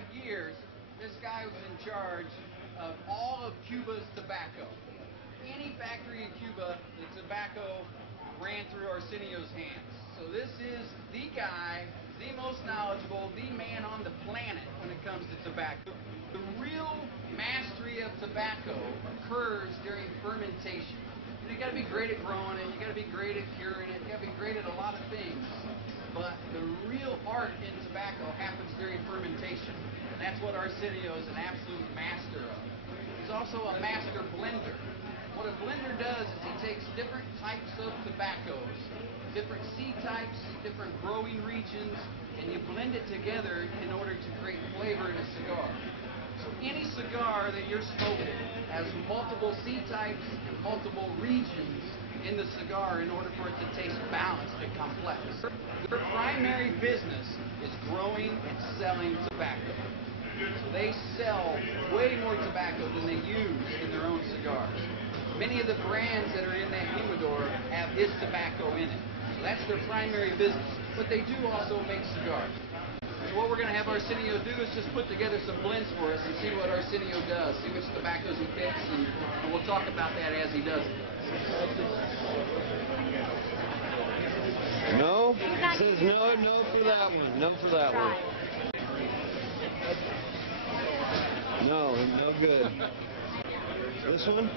25 years, this guy was in charge of all of Cuba's tobacco. Any factory in Cuba, the tobacco ran through Arsenio's hands. So this is the guy, the most knowledgeable, the man on the planet when it comes to tobacco. The real mastery of tobacco occurs during fermentation. You got to be great at growing it, you got to be great at curing it, you got to be great at a lot of things. But the real art in tobacco happens during fermentation. And that's what Arsenio is an absolute master of. He's also a master blender. What a blender does is he takes different types of tobaccos, different seed types, different growing regions, and you blend it together in order to create flavor in a cigar. So any cigar that you're smoking has multiple seed types and multiple regions in the cigar in order for it to taste balanced and complex. Their primary business is growing and selling tobacco. So they sell way more tobacco than they use in their own cigars. Many of the brands that are in that humidor have his tobacco in it. So that's their primary business. But they do also make cigars. So what we're going to have Arsenio do is just put together some blends for us and see what Arsenio does, see which tobaccos he picks, and we'll talk about that as he does it. No? It says no, no for that one. No for that one. No, no good. This one?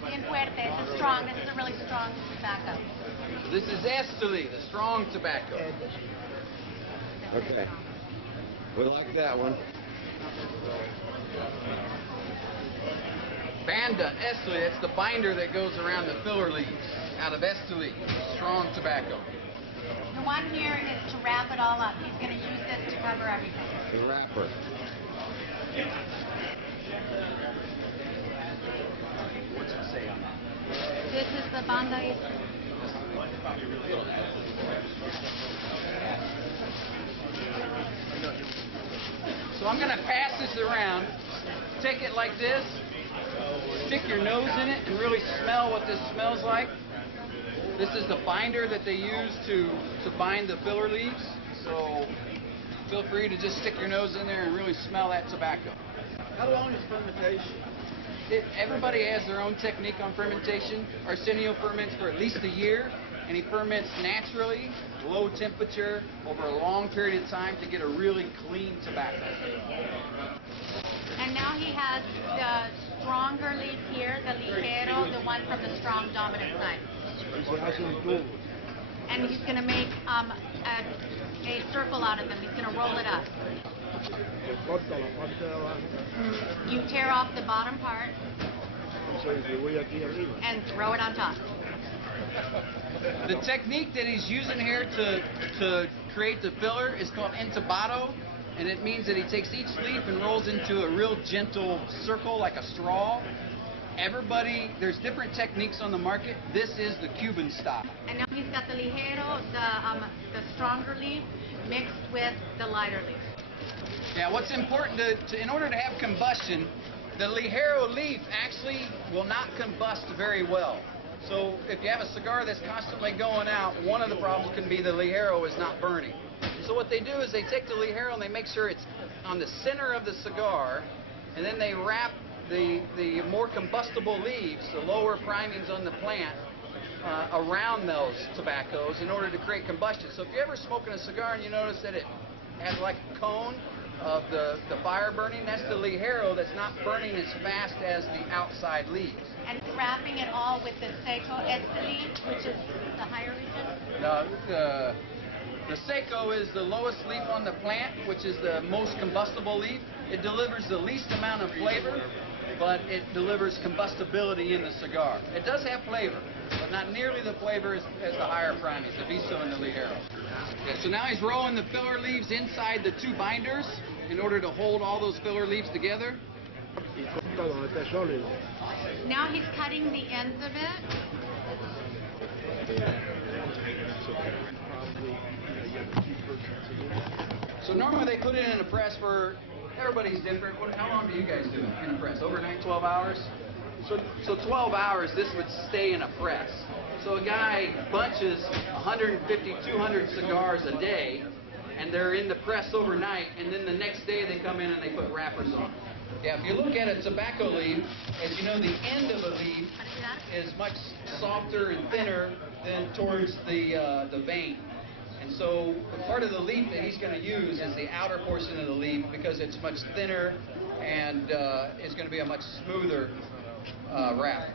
Bien fuerte. It's strong. This is a really strong tobacco. This is Esteli, the strong tobacco. Okay. We like that one. Banda, Esteli, that's the binder that goes around the filler leaves out of Esteli, strong tobacco. The one here is to wrap it all up. He's going to use this to cover everything. The wrapper. What's it say on that? This is the banda. So I'm going to pass this around. Take it like this. Stick your nose in it and really smell what this smells like. This is the binder that they use to bind the filler leaves. So feel free to just stick your nose in there and really smell that tobacco. How long is fermentation? Everybody has their own technique on fermentation. Arsenio ferments for at least a year, and he ferments naturally, low temperature, over a long period of time to get a really clean tobacco. And now he has the stronger leaf here, the ligero, the one from the strong dominant side. And he's going to make a circle out of them. He's going to roll it up. You tear off the bottom part and throw it on top. The technique that he's using here to create the filler is called entubado, and it means that he takes each leaf and rolls into a real gentle circle like a straw. There's different techniques on the market. This is the Cuban style. And now he's got the ligero, the stronger leaf, mixed with the lighter leaf. Now, what's important in order to have combustion, the ligero leaf actually will not combust very well. So if you have a cigar that's constantly going out, one of the problems can be the ligero is not burning. So what they do is they take the ligero and they make sure it's on the center of the cigar, and then they wrap the more combustible leaves, the lower primings on the plant, around those tobaccos in order to create combustion. So if you're ever smoking a cigar and you notice that it has like a cone of the fire burning, that's the ligero that's not burning as fast as the outside leaves. And wrapping it all with the seco esteli, which is the higher region? No, the seco is the lowest leaf on the plant, which is the most combustible leaf. It delivers the least amount of flavor, but it delivers combustibility in the cigar. It does have flavor, but not nearly the flavor as the higher primings, the viso and the ligero. Okay, so now he's rolling the filler leaves inside the two binders in order to hold all those filler leaves together. Now he's cutting the ends of it. So normally they put it in a press for, everybody's different. How long do you guys do it in a press? Overnight, 12 hours? So 12 hours, this would stay in a press. So a guy bunches 150, 200 cigars a day, and they're in the press overnight, and then the next day they come come in and they put wrappers on. Yeah, if you look at a tobacco leaf, as you know, the end of a leaf is much softer and thinner than towards the vein. And so the part of the leaf that he's going to use is the outer portion of the leaf because it's much thinner and is going to be a much smoother wrap.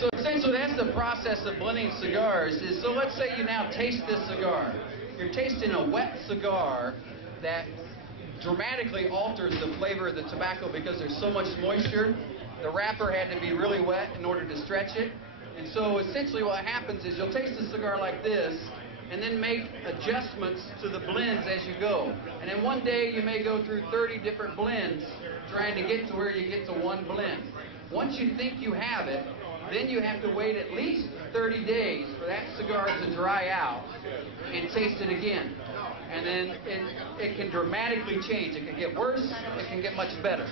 So essentially that's the process of blending cigars. So let's say you now taste this cigar. You're tasting a wet cigar that dramatically alters the flavor of the tobacco because there's so much moisture. The wrapper had to be really wet in order to stretch it. And so essentially what happens is you'll taste a cigar like this and then make adjustments to the blends as you go. And then one day you may go through 30 different blends trying to get to where you get to one blend. Once you think you have it, then you have to wait at least 30 days for that cigar to dry out and taste it again. And then it can dramatically change. It can get worse, it can get much better.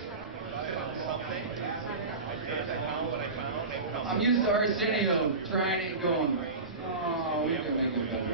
I'm used to Arsenio trying it and going, oh, we can make it better.